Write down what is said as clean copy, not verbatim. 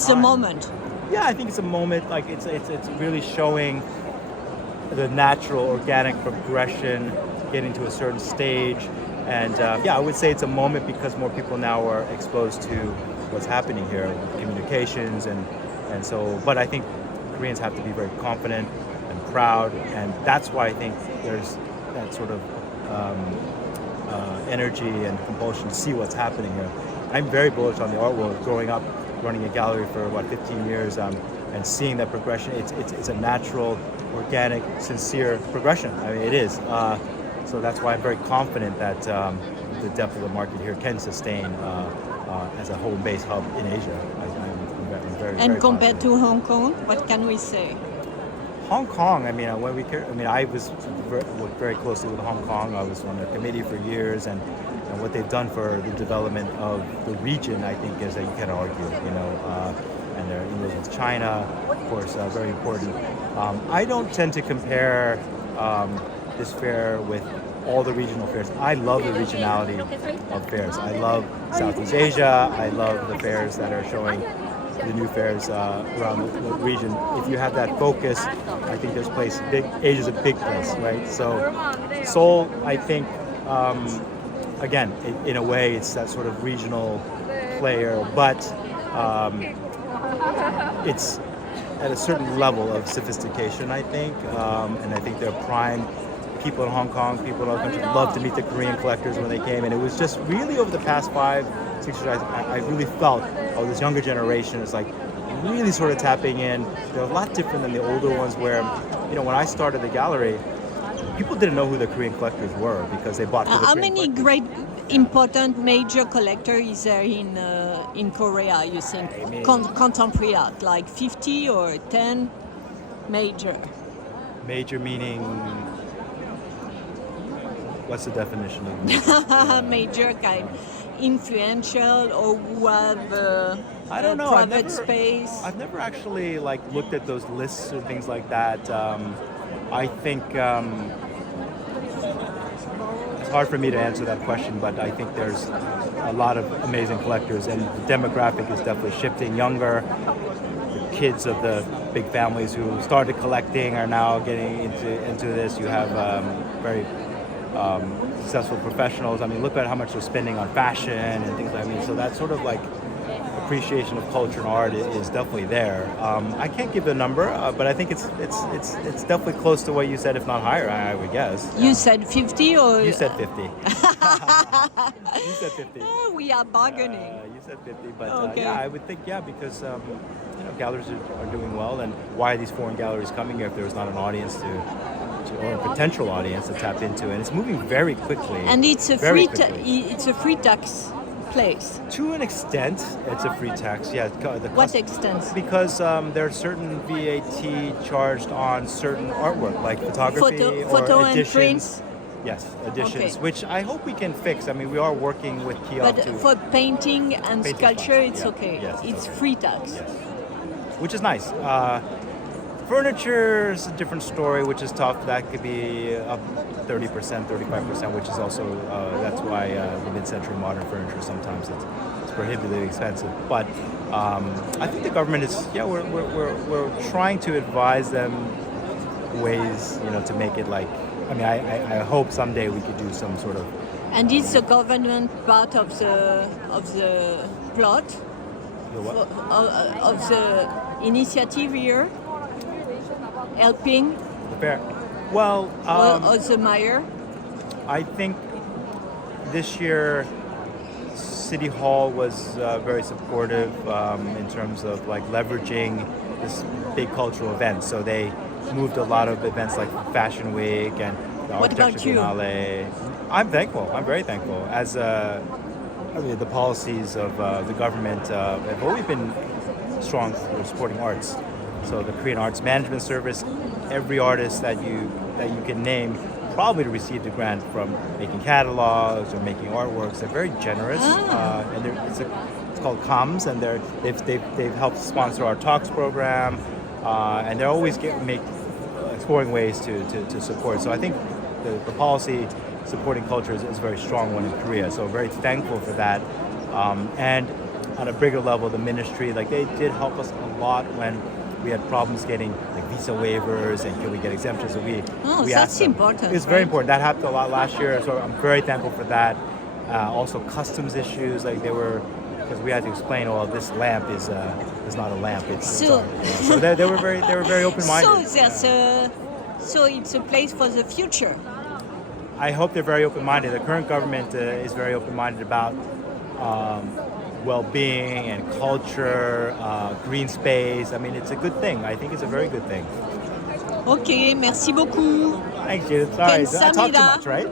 it's a moment. Yeah, I think it's a moment. Like it's really showing the natural, organic progression, getting to a certain stage, and I would say it's a moment because more people now are exposed to what's happening here with communications and so. But I think Koreans have to be very confident and proud, and that's why I think there's that sort of energy and compulsion to see what's happening here. I'm very bullish on the art world. Growing up, running a gallery for 15 years, and seeing that progression, it's a natural, organic, sincere progression. I mean, it is. So that's why I'm very confident that the depth of the market here can sustain as a home-based hub in Asia. I'm very. And very compared confident. to Hong Kong, what can we say? Hong Kong, I mean, I worked very closely with Hong Kong. I was on their committee for years, and what they've done for the development of the region, I think, is that you can't argue, and their inroads with China, of course, very important. I don't tend to compare this fair with all the regional fairs. I love the regionality of fairs. I love Southeast Asia. I love the fairs that are showing the new fairs around the region. If you have that focus, I think there's place. Asia's a big place, right? So Seoul, I think, again, in a way, it's that sort of regional player, but it's at a certain level of sophistication, I think, and I think they're prime. People in Hong Kong, people in other countries love to meet the Korean collectors when they came, and it was just really over the past 5-6 years, I really felt, this younger generation is like really sort of tapping in. They're a lot different than the older ones where, when I started the gallery, people didn't know who the Korean collectors were because they bought for the How Korean many collectors. great, important, major collectors is there in Korea, you think? I mean- Contemporary art, like 50 or 10 major? Major meaning, what's the definition of major? Major kind, influential, or who have I don't know. private space? I've never actually looked at those lists or things like that. I think it's hard for me to answer that question, but I think there's a lot of amazing collectors, and the demographic is definitely shifting. Younger, the kids of the big families who started collecting are now getting into this. You have very successful professionals. I mean, look at how much they're spending on fashion and things like that. I mean, so that sort of appreciation of culture and art is definitely there. I can't give a number, but I think it's definitely close to what you said, if not higher, I would guess. You said 50 or? You said 50. You said 50. We are bargaining. You said 50, but Okay. I would think, because galleries are doing well, and why are these foreign galleries coming here if there's not an audience or a potential audience to tap into? And it's moving very quickly. And it's a very free quickly. it's a free tax place. To an extent, it's a free tax. Yeah. What extent? Because there are certain VAT charged on certain artwork, like photography or Photo and editions. prints. Yes, editions, Okay. which I hope we can fix. I mean, we are working with Kiev But to, for painting and Painting sculpture, fine. it's Yeah. okay. Yes, It's okay. free tax. yes, which is nice. Furniture is a different story, which is tough. That could be up 30%, 35%, which is also that's why the mid-century modern furniture sometimes it's prohibitively expensive. But I think the government is we're trying to advise them ways to make it I hope someday we could do some sort of And is the government part of the plot the what? of the initiative here, helping The fair. Well, or the mayor? I think this year City Hall was very supportive in terms of leveraging this big cultural event. So they moved a lot of events like Fashion Week and the What about Architecture you? Biennale. I'm thankful. I'm very thankful. As the policies of the government have always been strong for supporting arts. So the Korean Arts Management Service, every artist that you can name probably received a grant from making catalogs or making artworks. They're very generous, and it's called COMS, and they've helped sponsor our talks program, and they're always exploring ways to support. So I think the policy supporting culture is a very strong one in Korea. So very thankful for that, and on a bigger level, the ministry, like they did help us a lot when we had problems getting like visa waivers and can we get exemptions. So we that's asked them. important. It's very important. That happened a lot last year, so I'm very thankful for that. Also, customs issues, like they were, because we had to explain, well, this lamp is not a lamp. So- so they were very open-minded. So it's a place for the future. I hope they're very open-minded. The current government is very open-minded about well-being and culture, green space. I mean, it's a good thing. I think it's a very good thing. Ok, merci beaucoup. Thanks, Judith. Sorry, I talk too Kamsahamnida. much, right?